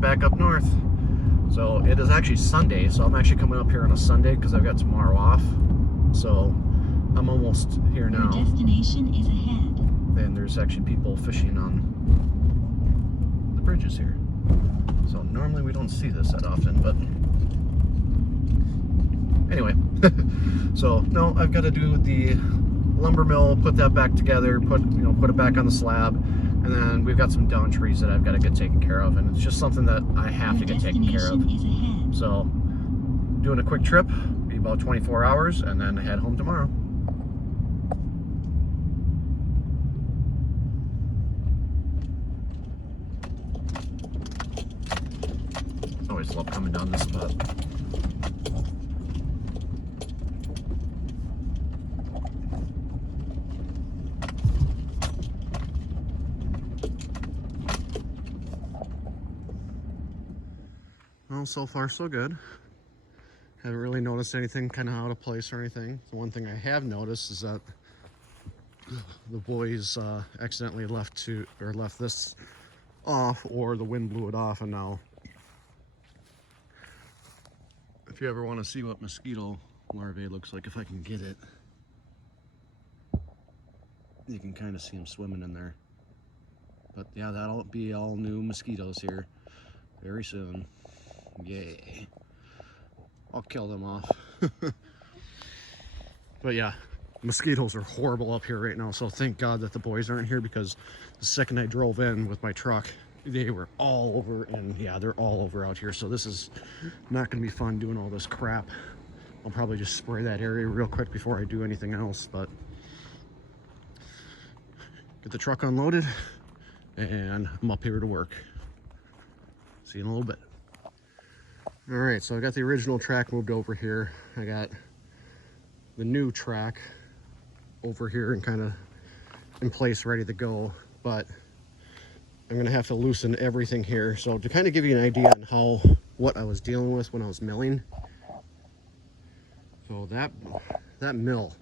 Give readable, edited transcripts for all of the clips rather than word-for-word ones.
headed back up north. So it is actually Sunday, so I'm actually coming up here on a Sunday because I've got tomorrow off. So I'm almost here now. Your destination is ahead. And there's actually people fishing on the bridges here. So normally we don't see this that often, but anyway. So no, I've got to do the lumber mill, put that back together, put it back on the slab, and then we've got some down trees that I've got to get taken care of, and it's just something that I have to get taken care of. So doing a quick trip, be about 24 hours, and then head home tomorrow. Always love coming down this spot. Well, so far so good. Haven't really noticed anything kind of out of place or anything. The one thing I have noticed is that the boys accidentally left this off, or the wind blew it off, and now if you ever want to see what mosquito larvae looks like, if I can get it, you can kind of see them swimming in there. But yeah, that'll be all new mosquitoes here very soon. Yay. I'll kill them off. But yeah, mosquitoes are horrible up here right now, so thank God that the boys aren't here, because the second I drove in with my truck, they were all over, and yeah, they're all over out here. So this is not gonna be fun doing all this crap. I'll probably just spray that area real quick before I do anything else, but get the truck unloaded and I'm up here to work. See you in a little bit. All right, so I got the original track moved over here. I got the new track over here and kind of in place, ready to go, but I'm gonna have to loosen everything here. So to kind of give you an idea on what I was dealing with when I was milling. So that mill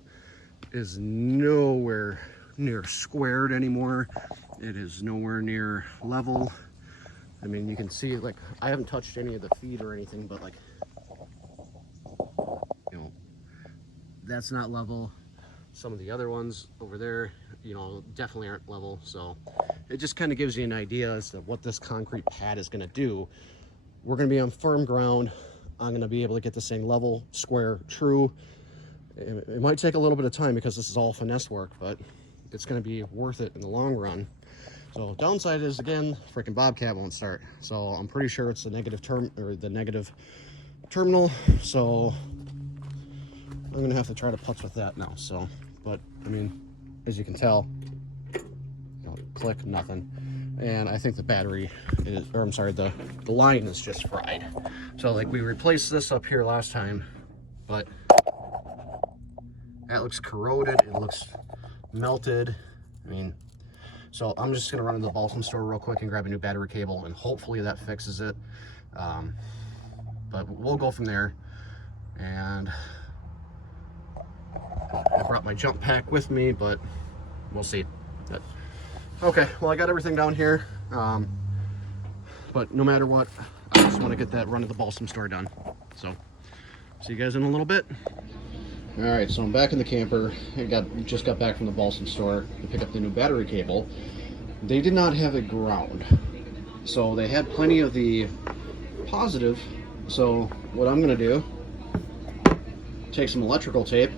is nowhere near squared anymore. It is nowhere near level. I mean, you can see, like, I haven't touched any of the feet or anything, but like, that's not level. Some of the other ones over there, definitely aren't level. So it just kind of gives you an idea as to what this concrete pad is going to do. We're going to be on firm ground. I'm going to be able to get this thing level, square, true. It might take a little bit of time because this is all finesse work, but it's going to be worth it in the long run. So downside is, again, freaking Bobcat won't start. So I'm pretty sure it's the negative terminal. So I'm going to have to try to putz with that now. So, but I mean, as you can tell, click, nothing. And I think the battery is, or I'm sorry, the line is just fried. So like, we replaced this up here last time, but that looks corroded. It looks melted. I mean, so I'm just gonna run into the balsam store real quick and grab a new battery cable, and hopefully that fixes it. But we'll go from there. And I brought my jump pack with me, but we'll see. Okay, well, I got everything down here, but no matter what, I just want to get that run to the balsam store done. So see you guys in a little bit. All right, so I'm back in the camper. I just got back from the balsam store to pick up the new battery cable. They did not have it ground, so they had plenty of the positive. So what I'm gonna do, take some electrical tape,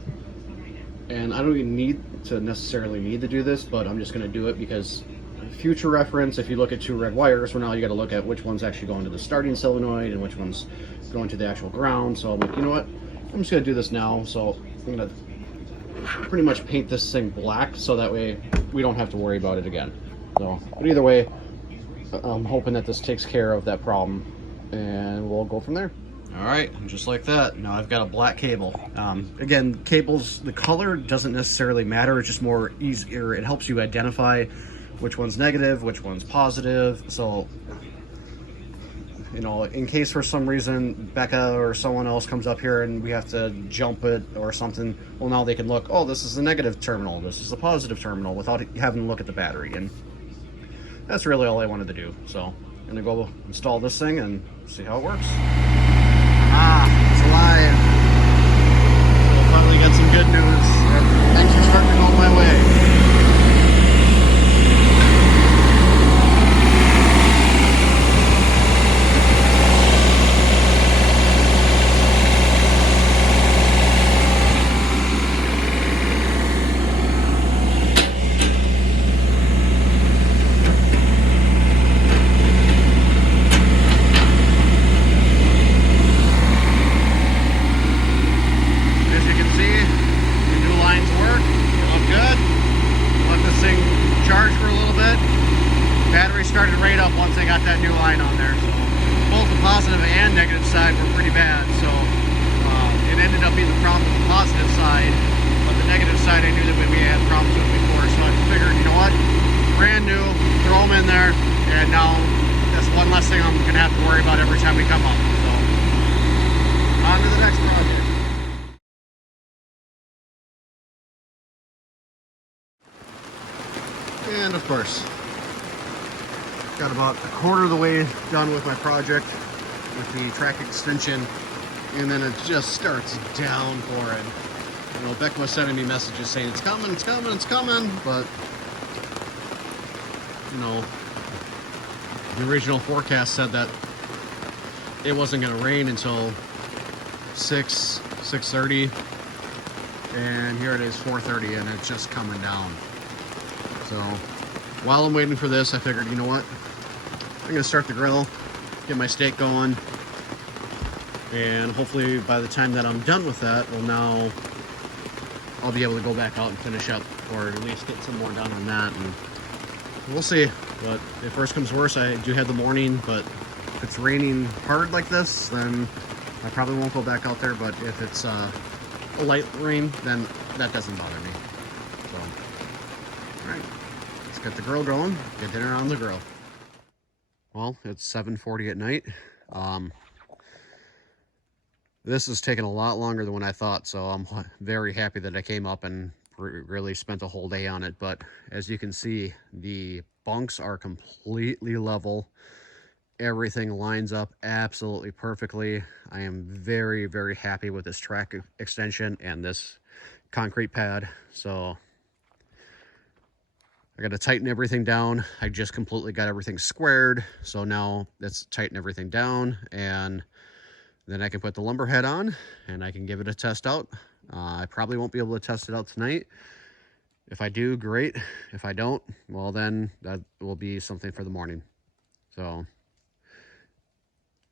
and I don't even necessarily need to do this, but I'm just gonna do it because future reference, if you look at two red wires, well, now you gotta look at which one's actually going to the starting solenoid and which one's going to the actual ground. So I'm like, you know what? I'm just gonna do this now. So I'm gonna pretty much paint this thing black so that way we don't have to worry about it again. So, but either way, I'm hoping that this takes care of that problem, and we'll go from there. All right, just like that, now I've got a black cable. Again, cables, the color doesn't necessarily matter. It's just more easier. It helps you identify which one's negative, which one's positive. So, in case for some reason Becca or someone else comes up here and we have to jump it or something, well, now they can look, oh, this is the negative terminal, this is the positive terminal, without having to look at the battery. And that's really all I wanted to do. So gonna go install this thing and see how it works. Ah, it's alive. So we'll finally get some good news. Things are starting to go my way. Started right up once I got that new line on there. So both the positive and negative side were pretty bad. So it ended up being the problem with the positive side, but the negative side I knew that we had problems with before. So I figured, you know what, brand new, throw them in there, and now that's one less thing I'm gonna have to worry about every time we come up. So on to the next project. And of course, got about a quarter of the way done with my project with the track extension, and then it just starts downpouring. You know, Beck was sending me messages saying it's coming, it's coming, it's coming, but you know, the original forecast said that it wasn't going to rain until 6:30, and here it is 4:30, and it's just coming down. So while I'm waiting for this, I figured, you know what, I'm gonna start the grill, get my steak going, and hopefully by the time that I'm done with that, well, now I'll be able to go back out and finish up, or at least get some more done on that, and we'll see. But if worst comes worse, I do have the morning, but if it's raining hard like this, then I probably won't go back out there. But if it's a light rain, then that doesn't bother me. So, all right, let's get the grill going, get dinner on the grill. Well, it's 7:40 at night. This is taking a lot longer than what I thought, so I'm very happy that I came up and really spent a whole day on it. But as you can see, the bunks are completely level. Everything lines up absolutely perfectly. I am very, very happy with this track extension and this concrete pad. So I got to tighten everything down. I just completely got everything squared. So now let's tighten everything down, and then I can put the lumber head on and I can give it a test out. I probably won't be able to test it out tonight. If I do, great. If I don't, well, then that will be something for the morning. So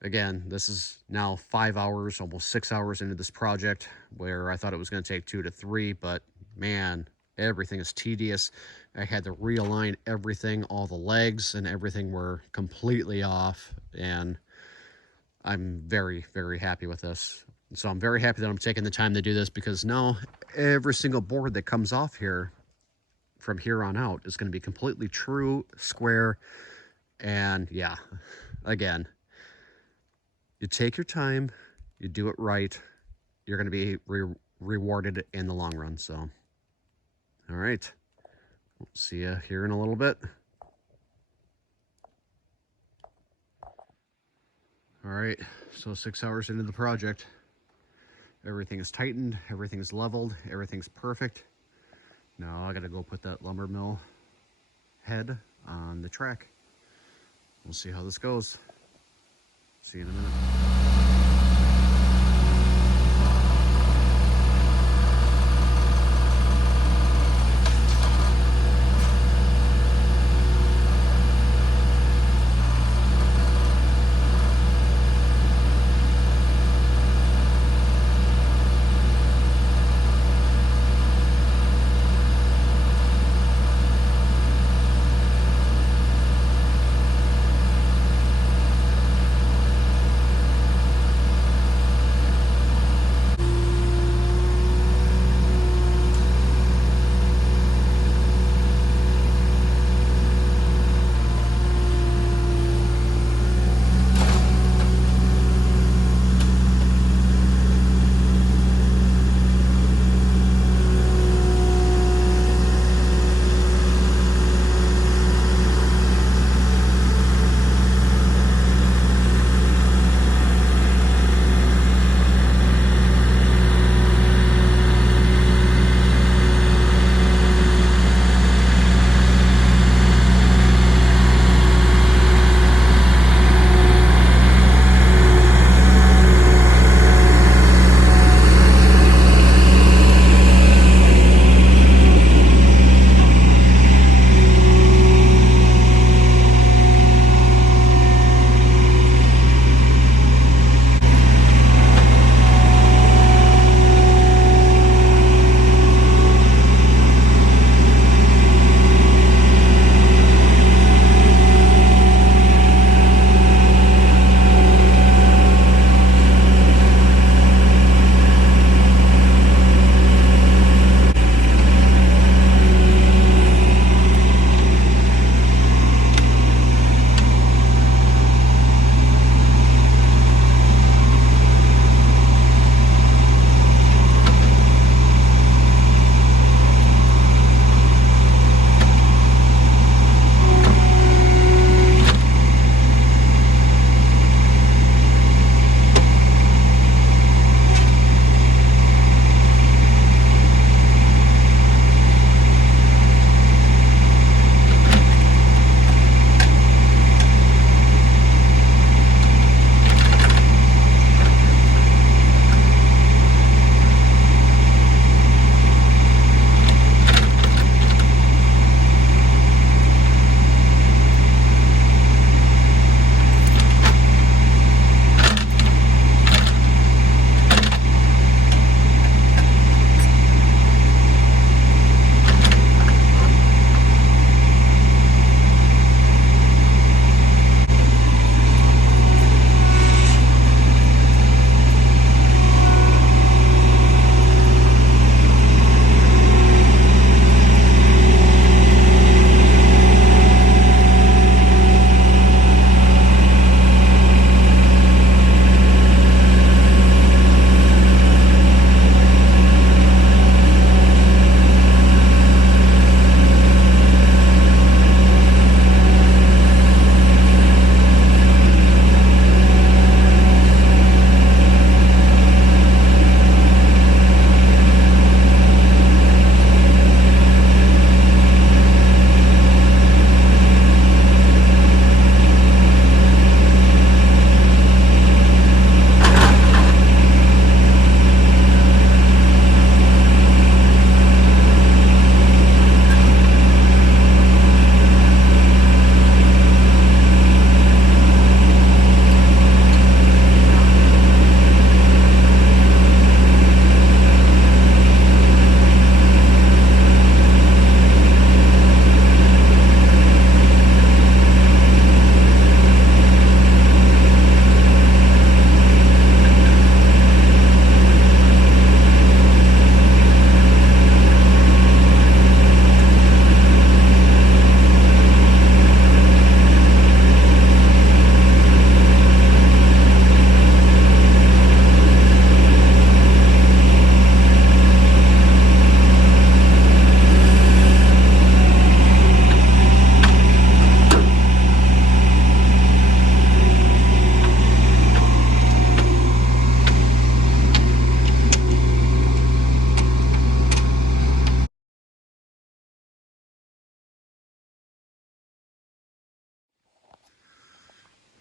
again, this is now 5 hours, almost 6 hours into this project, where I thought it was going to take 2 to 3, but man, everything is tedious. I had to realign everything. All the legs and everything were completely off, and I'm very, very happy with this. So I'm very happy that I'm taking the time to do this, because now every single board that comes off here from here on out is going to be completely true, square, and yeah, again, you take your time, you do it right, you're going to be rewarded in the long run. So, all right, we'll see you here in a little bit. All right, so 6 hours into the project, everything is tightened, everything is leveled, everything's perfect. Now I gotta go put that lumber mill head on the track. We'll see how this goes. See you in a minute.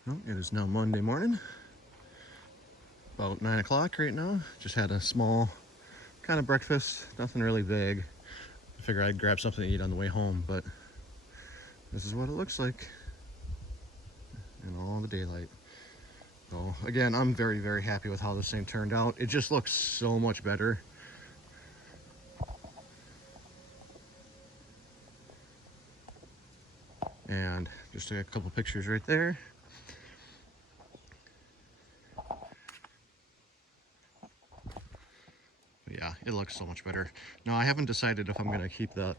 Well, it is now Monday morning, about 9 o'clock right now. Just had a small kind of breakfast, nothing really big. I figured I'd grab something to eat on the way home, but this is what it looks like in all the daylight. So again, I'm very, very happy with how this thing turned out. It just looks so much better. And just took a couple pictures right there. But yeah, it looks so much better. Now I haven't decided if I'm gonna keep the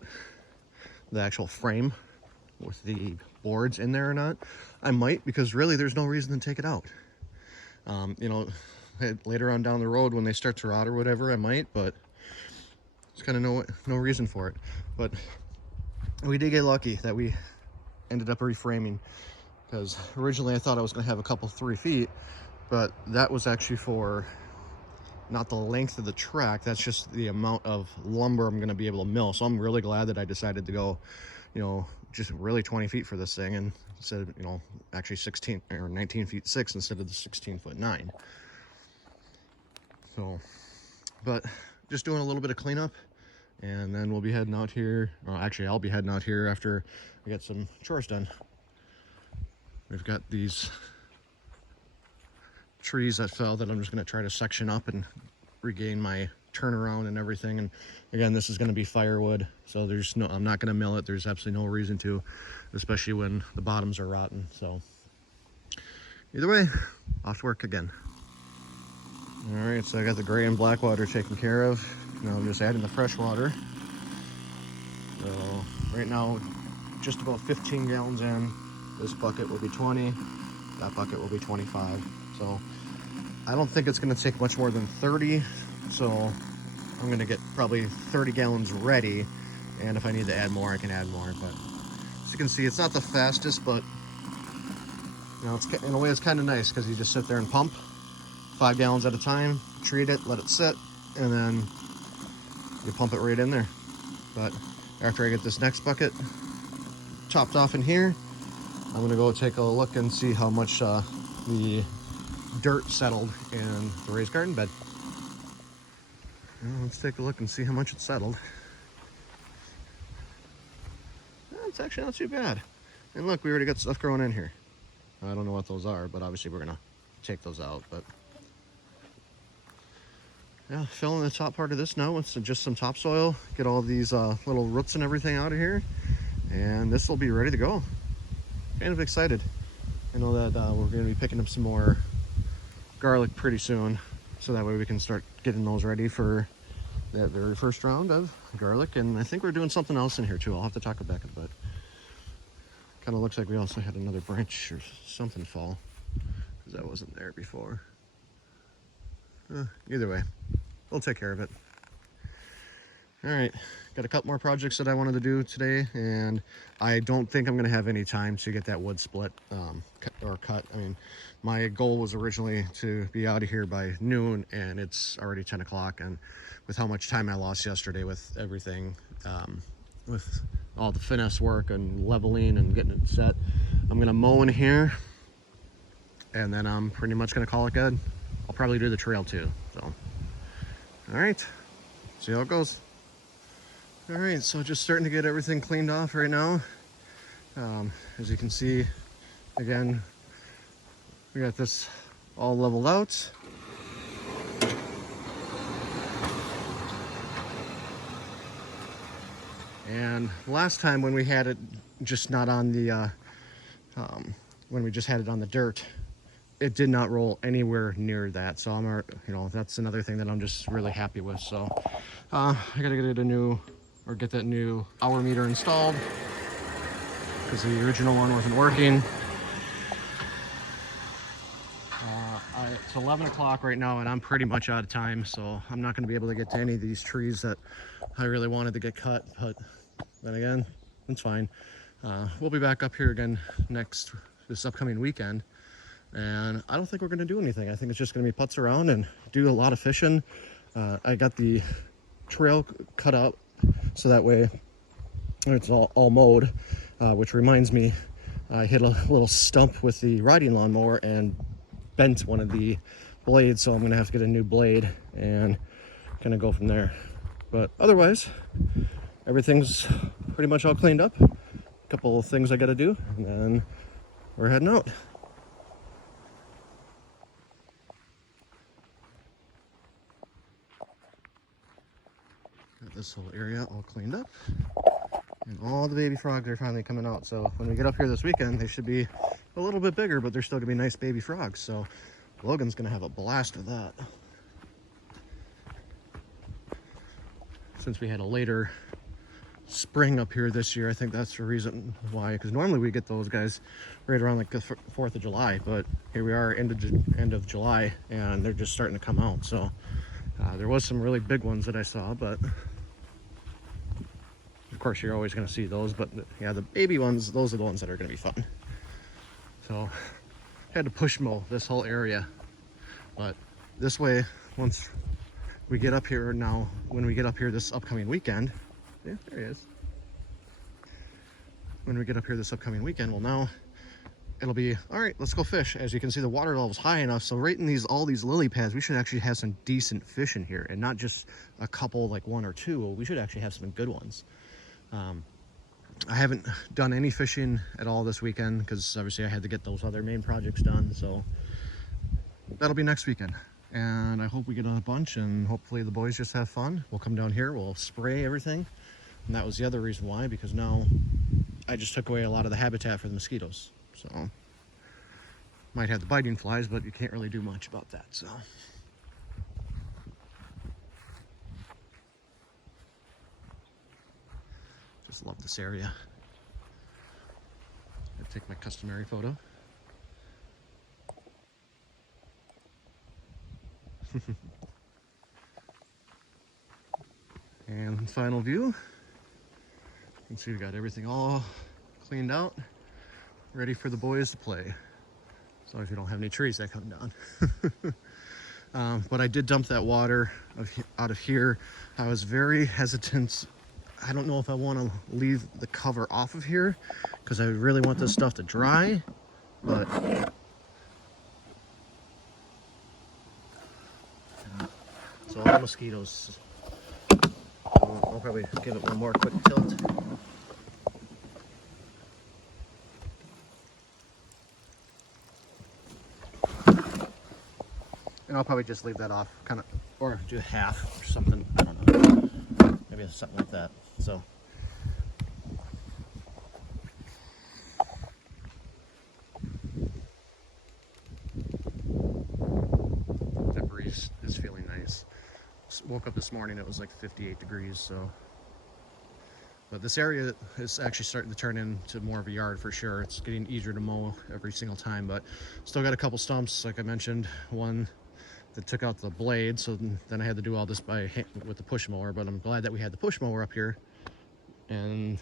actual frame with the boards in there or not. I might, because really there's no reason to take it out. You know, later on down the road when they start to rot or whatever, I might, but there's kind of no reason for it. But we did get lucky that we ended up reframing, because originally I thought I was going to have a couple 3 feet, but that was actually for not the length of the track, that's just the amount of lumber I'm going to be able to mill. So I'm really glad that I decided to go, you know, just really 20 feet for this thing, and instead of, you know, actually 16 or 19 feet 6 instead of the 16'9". So, but just doing a little bit of cleanup, and then we'll be heading out here. Well, actually I'll be heading out here after I get some chores done. We've got these trees that fell that I'm just going to try to section up and regain my turnaround and everything. And again, this is going to be firewood, so there's no, I'm not going to mill it. There's absolutely no reason to, especially when the bottoms are rotten. So either way, off to work again. All right, so I got the gray and black water taken care of. Now I'm just adding the fresh water. So right now, just about 15 gallons in. This bucket will be 20, that bucket will be 25. So I don't think it's going to take much more than 30. So I'm going to get probably 30 gallons ready. And if I need to add more, I can add more. But as you can see, it's not the fastest, but you know, it's, in a way it's kind of nice, because you just sit there and pump 5 gallons at a time, treat it, let it sit, and then you pump it right in there. But after I get this next bucket topped off in here, I'm gonna go take a look and see how much the dirt settled in the raised garden bed. Well, let's take a look and see how much it settled. It's actually not too bad. And look, we already got stuff growing in here. I don't know what those are, but obviously we're gonna take those out. But yeah, filling the top part of this now with just some topsoil, get all these little roots and everything out of here, and this will be ready to go. Kind of excited. I know that we're going to be picking up some more garlic pretty soon, so that way we can start getting those ready for that very first round of garlic. And I think we're doing something else in here too. I'll have to talk about it, but kind of looks like we also had another branch or something fall, because that wasn't there before. Either way, we'll take care of it. All right, got a couple more projects that I wanted to do today, and I don't think I'm going to have any time to get that wood split cut. I mean, my goal was originally to be out of here by noon, and it's already 10 o'clock, and with how much time I lost yesterday with everything, with all the finesse work and leveling and getting it set, I'm going to mow in here, and then I'm pretty much going to call it good. I'll probably do the trail too, so. All right, see how it goes. All right, so just starting to get everything cleaned off right now. As you can see, again, we got this all leveled out. And last time when we had it just not on the, when we just had it on the dirt, it did not roll anywhere near that. So I'm, you know, that's another thing that I'm just really happy with. So I gotta get it a new, or get that new hour meter installed, because the original one wasn't working. It's 11 o'clock right now, and I'm pretty much out of time, so I'm not going to be able to get to any of these trees that I really wanted to get cut, but then again, it's fine. We'll be back up here again this upcoming weekend, and I don't think we're going to do anything. I think it's just going to be putz around and do a lot of fishing. I got the trail cut out so that way it's all mowed, which reminds me, I hit a little stump with the riding lawnmower and bent one of the blades, so I'm gonna have to get a new blade and kind of go from there. But otherwise, everything's pretty much all cleaned up. A couple of things I gotta do, and then we're heading out. Got this whole area all cleaned up, and all the baby frogs are finally coming out. So when we get up here this weekend, they should be a little bit bigger, but they're still gonna be nice baby frogs. So Logan's gonna have a blast with that. Since we had a later spring up here this year, I think that's the reason why, because normally we get those guys right around like the 4th of July, but here we are end of July and they're just starting to come out. So there was some really big ones that I saw, but of course you're always going to see those. But yeah, the baby ones, those are the ones that are going to be fun. So I had to push mow this whole area, but this way, once we get up here now, when we get up here this upcoming weekend, yeah, there he is. When we get up here this upcoming weekend, well, now it'll be all right, let's go fish. As you can see, the water level's high enough, so right in all these lily pads, we should actually have some decent fish in here, and not just a couple, like 1 or 2. We should actually have some good ones. I haven't done any fishing at all this weekend because obviously I had to get those other main projects done, so that'll be next weekend. And I hope we get a bunch, and hopefully the boys just have fun. We'll come down here, we'll spray everything. And that was the other reason why, because now I just took away a lot of the habitat for the mosquitoes. So might have the biting flies, but you can't really do much about that. So just love this area. I'll take my customary photo. And final view. You can see we got everything all cleaned out, ready for the boys to play. As long as we don't have any trees that come down. But I did dump that water out of here. I was very hesitant. I don't know if I want to leave the cover off of here because I really want this stuff to dry, but so all the mosquitoes. I'll probably give it one more quick tilt. And I'll probably just leave that off, kind of, or do half or something. I don't know. Maybe something like that. So. That breeze is feeling nice. Woke up this morning, it was like 58 degrees, so. But this area is actually starting to turn into more of a yard for sure. It's getting easier to mow every single time, but still got a couple stumps, like I mentioned. One that took out the blade, so then I had to do all this with the push mower, but I'm glad that we had the push mower up here. And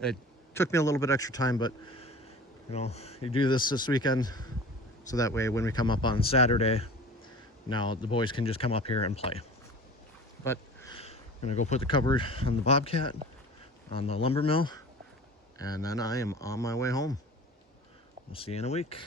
it took me a little bit extra time, but you know, you do this weekend, so that way when we come up on Saturday, now the boys can just come up here and play. But I'm gonna go put the cover on the Bobcat, on the lumber mill, and then I am on my way home. We'll see you in a week.